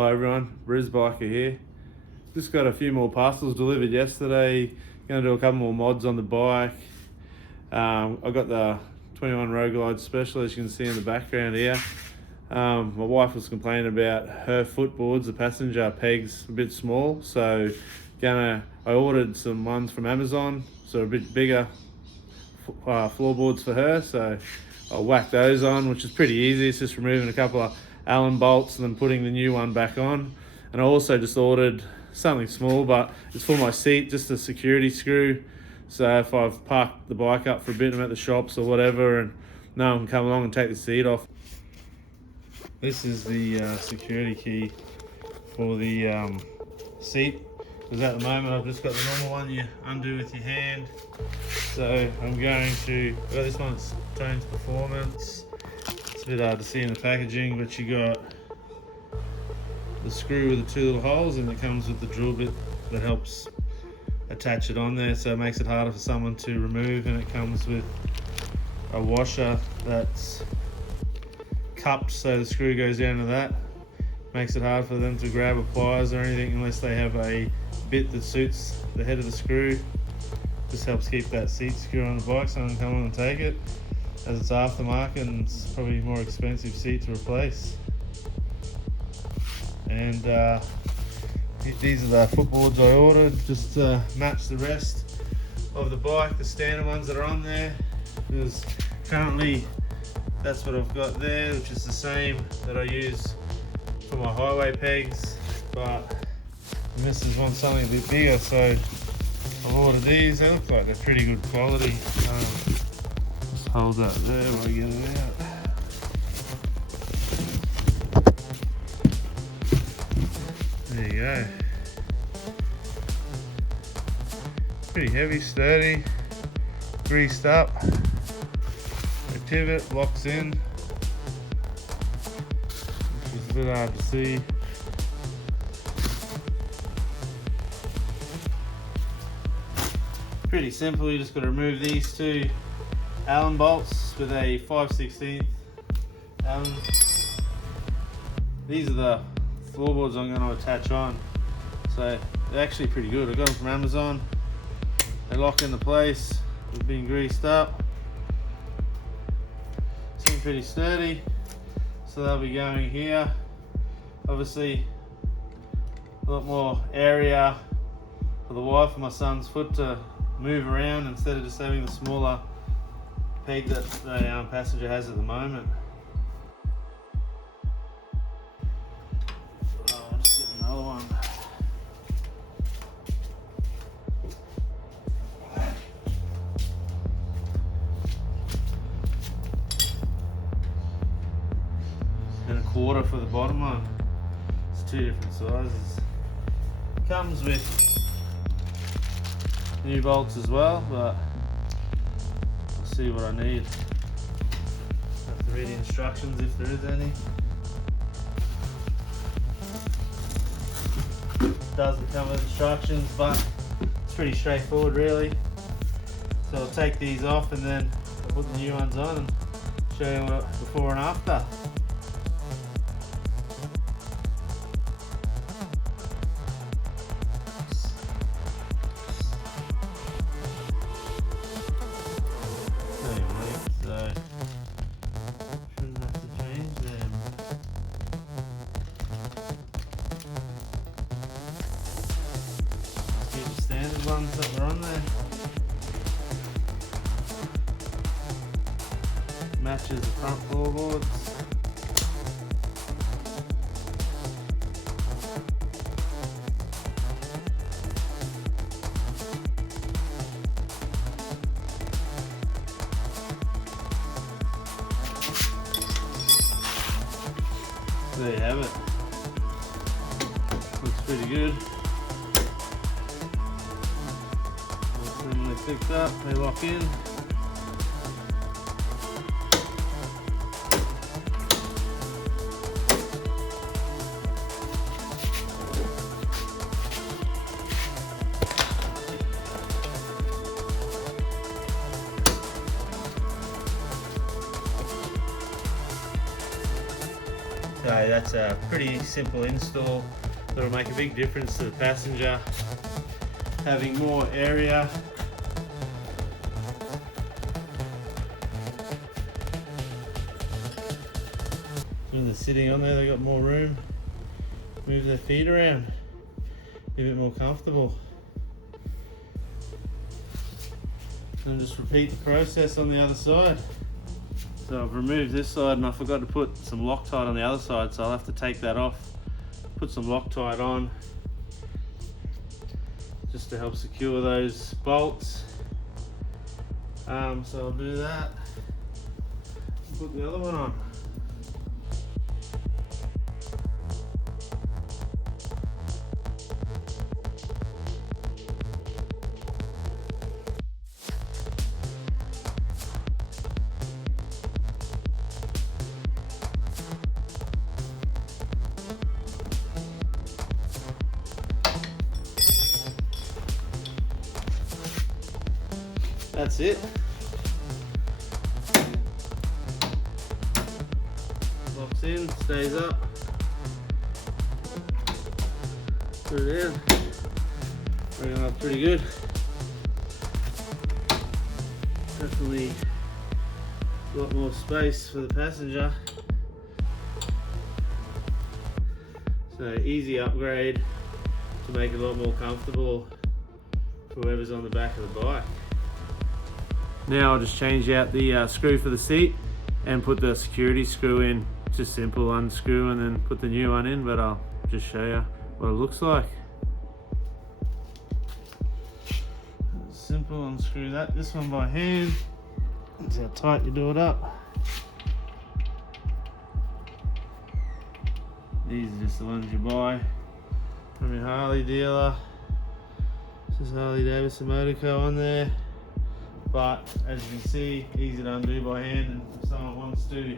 Hi everyone, Riz Biker here. Just got a few more parcels delivered yesterday. Going to do a couple more mods on the bike. I got the 21 Road Glide Special, as you can see in the background here. My wife was complaining about her footboards, the passenger pegs, a bit small. So I ordered some ones from Amazon, so a bit bigger floorboards for her. So I'll whack those on, which is pretty easy. It's just removing a couple of Allen bolts and then putting the new one back on. And I also just ordered something small, but it's for my seat, just a security screw. So if I've parked the bike up for a bit, I'm at the shops or whatever, and no one can come along and take the seat off. This is the security key for the seat, because at the moment I've just got the normal one you undo with your hand. So I'm going to, I've got this one, it's Tones Performance. It's a bit hard to see in the packaging, but you got the screw with the two little holes, and it comes with the drill bit that helps attach it on there, so it makes it harder for someone to remove. And it comes with a washer that's cupped so the screw goes down to that. Makes it hard for them to grab a pliers or anything unless they have a bit that suits the head of the screw. Just helps keep that seat secure on the bike so I can come on and take it, as it's aftermarket and it's probably a more expensive seat to replace. And these are the footboards I ordered, just to match the rest of the bike, the standard ones that are on there, because currently that's what I've got there, which is the same that I use for my highway pegs, but the missus wants something a bit bigger, so I've ordered these. They look like they're pretty good quality. Just hold that there while I get it out. There you go. Pretty heavy, sturdy, greased up. The pivot locks in, which is a bit hard to see. Pretty simple, you just got to remove these two Allen bolts with a 5/16 Allen. These are the floorboards I'm going to attach on, so they're actually pretty good. I got them from Amazon. They lock into place. They've been greased up. Seem pretty sturdy, so they'll be going here. Obviously a lot more area for the wife and my son's foot to move around instead of just having the smaller peg that the passenger has at the moment. I'll just get another one. And a quarter for the bottom one. It's two different sizes. Comes with new bolts as well, but I'll see what I need. Have to read the instructions if there is any. Doesn't come with instructions, but it's pretty straightforward really. So I'll take these off and then I'll put the new ones on and show you what before and after. Ones that were on there. Matches the front floorboards. There you have it. Looks pretty good. When they're picked up, they lock in. So that's a pretty simple install that'll make a big difference to the passenger, having more area. When they're sitting on there, they've got more room, move their feet around, be a bit more comfortable. And just repeat the process on the other side. So I've removed this side and I forgot to put some Loctite on the other side, so I'll have to take that off, put some Loctite on just to help secure those bolts. So I'll do that, put the other one on. That's it. Locks in, stays up. Put it in. Bring it up pretty good. Definitely a lot more space for the passenger. So easy upgrade to make it a lot more comfortable for whoever's on the back of the bike. Now I'll just change out the screw for the seat and put the security screw in. Just simple unscrew and then put the new one in, but I'll just show you what it looks like. Simple, unscrew this one by hand. That's how tight you do it up. These are just the ones you buy from your Harley dealer. This is Harley Davidson Motor Co on there. But as you can see, easy to undo by hand, and if someone wants to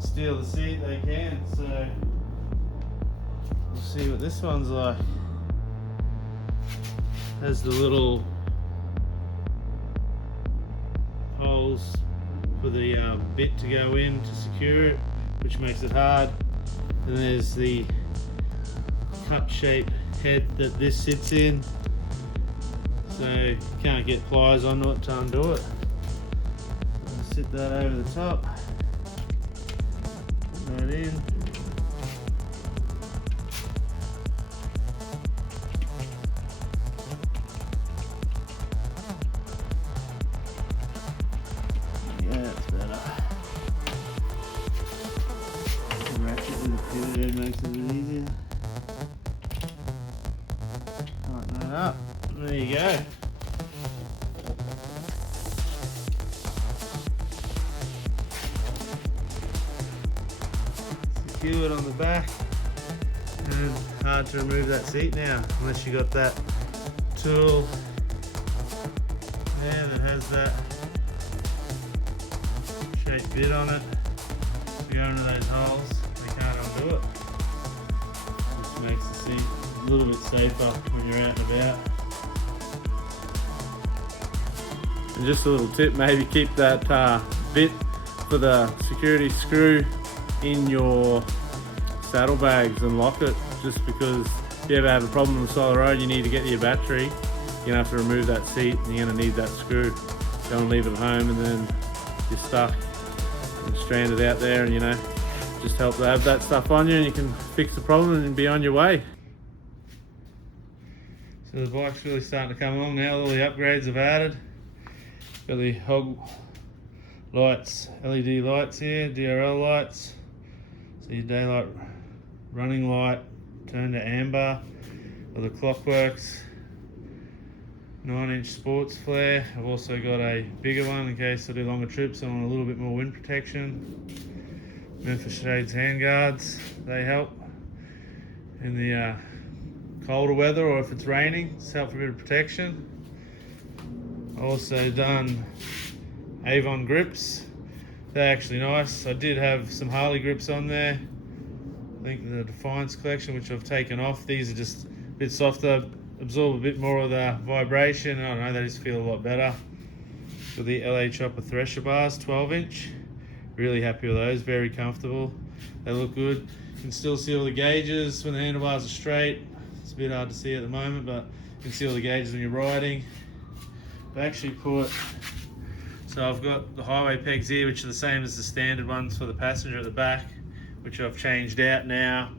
steal the seat, they can. So we'll see what this one's like. Has the little holes for the bit to go in to secure it, which makes it hard. And there's the cut-shaped head that this sits in. So you can't get pliers onto it to undo it. I'll sit that over the top, put that in. Yeah, that's better. The ratchet with the pivot head makes it a bit easier. Tighten that up. There you go. Secure it on the back, and hard to remove that seat now unless you got that tool there that has that shaped bit on it to go into those holes. They can't undo it. Just makes the seat a little bit safer when you're out and about. And just a little tip, maybe keep that bit for the security screw in your saddlebags and lock it, just because if you ever have a problem on the side of the road, you need to get your battery, you're gonna have to remove that seat and you're gonna need that screw. Don't leave it at home and then you're stuck and stranded out there, and just help to have that stuff on you and you can fix the problem and be on your way. So the bike's really starting to come along now. All the upgrades I've added. Got the hog lights, LED lights here, DRL lights. So your daylight running light turned to amber, or the clockworks 9-inch sports flare. I've also got a bigger one in case I do longer trips. I want a little bit more wind protection. Memphis Shades handguards, they help in the colder weather, or if it's raining, it's help for a bit of protection. Also done Avon grips. They're actually nice. I did have some Harley grips on there. I think the Defiance collection, which I've taken off. These are just a bit softer, absorb a bit more of the vibration. I don't know, they just feel a lot better. Got the LA Chopper Thresher bars, 12-inch. Really happy with those, very comfortable. They look good. You can still see all the gauges when the handlebars are straight. It's a bit hard to see at the moment, but you can see all the gauges when you're riding. I've actually so I've got the highway pegs here, which are the same as the standard ones for the passenger at the back, which I've changed out now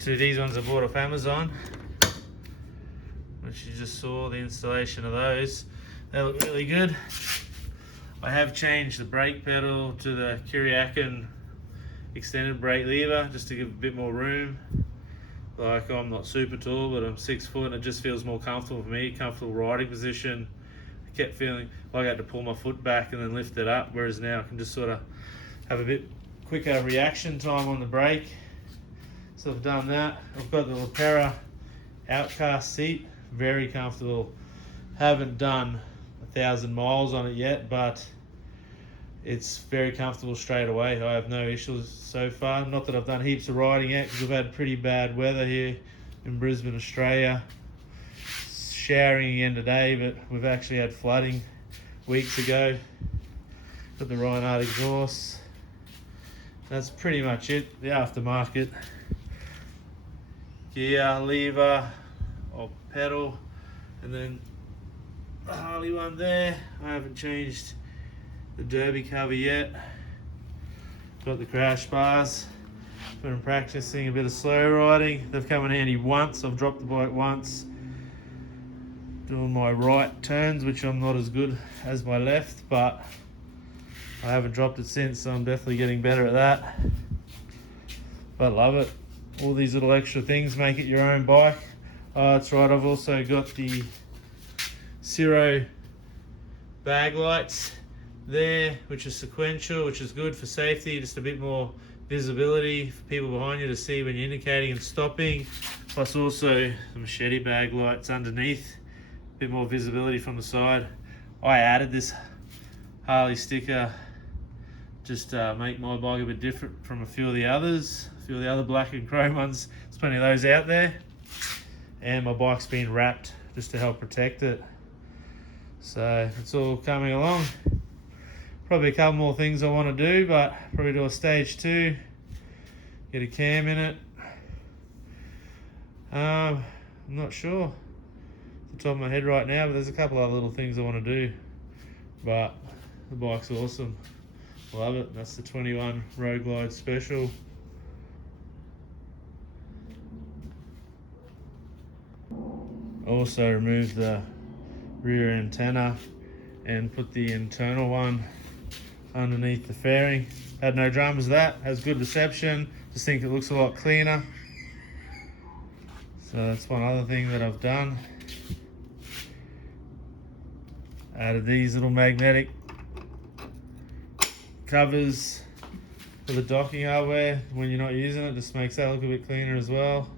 to these ones I bought off Amazon, which you just saw the installation of those. They look really good. I have changed the brake pedal to the Kiriakin extended brake lever just to give a bit more room. Like, I'm not super tall, but I'm 6 foot and it just feels more comfortable for me, comfortable riding position. I kept feeling like I had to pull my foot back and then lift it up, whereas now I can just sort of have a bit quicker reaction time on the brake. So I've done that. I've got the Lepera Outcast seat, very comfortable. Haven't done 1,000 miles on it yet, but it's very comfortable straight away. I have no issues so far. Not that I've done heaps of riding yet, because we've had pretty bad weather here in Brisbane, Australia. Showering again today, but we've actually had flooding weeks ago. Got the Reinhardt exhaust. That's pretty much it. The aftermarket gear, lever, or pedal, and then the Harley one there. I haven't changed the derby cover yet. Got the crash bars. Been practicing a bit of slow riding. They've come in handy once. I've dropped the bike once doing my right turns, which I'm not as good as my left, but I haven't dropped it since, so I'm definitely getting better at that. But love it. All these little extra things make it your own bike. Oh, that's right, I've also got the Zero bag lights there, which is sequential, which is good for safety, just a bit more visibility for people behind you to see when you're indicating and stopping. Plus also the machete bag lights underneath, a bit more visibility from the side. I added this Harley sticker just to make my bike a bit different from a few of the others. A few of the other black and chrome ones, there's plenty of those out there. And my bike's been wrapped just to help protect it. So it's all coming along. Probably a couple more things I want to do, but probably do a stage 2, get a cam in it. I'm not sure off the top of my head right now, but there's a couple other little things I want to do. But the bike's awesome. Love it. That's the 21 Road Glide Special. Also removed the rear antenna and put the internal one underneath the fairing. Had no dramas with that. Has good reception. Just think it looks a lot cleaner. So that's one other thing that I've done. Added these little magnetic covers for the docking hardware. When you're not using it, just makes that look a bit cleaner as well.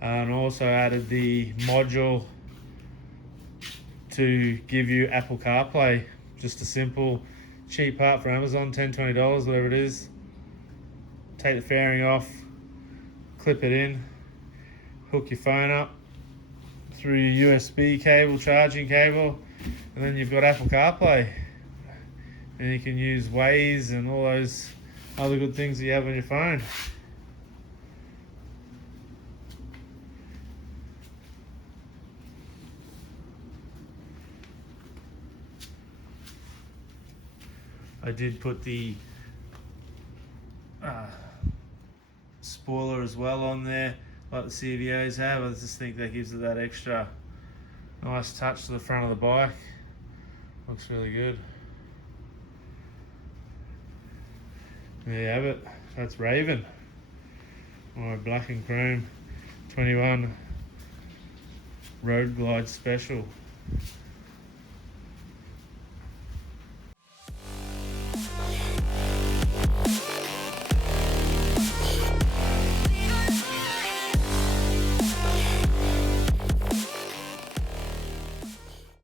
And also added the module to give you Apple CarPlay. Just a simple, cheap part for Amazon, $10, $20, whatever it is. Take the fairing off, clip it in, hook your phone up through your USB cable, charging cable, and then you've got Apple CarPlay. And you can use Waze and all those other good things that you have on your phone. I did put the spoiler as well on there, like the CVOs have. I just think that gives it that extra nice touch to the front of the bike. Looks really good. There you have it. That's Raven. My black and chrome 21 Road Glide Special.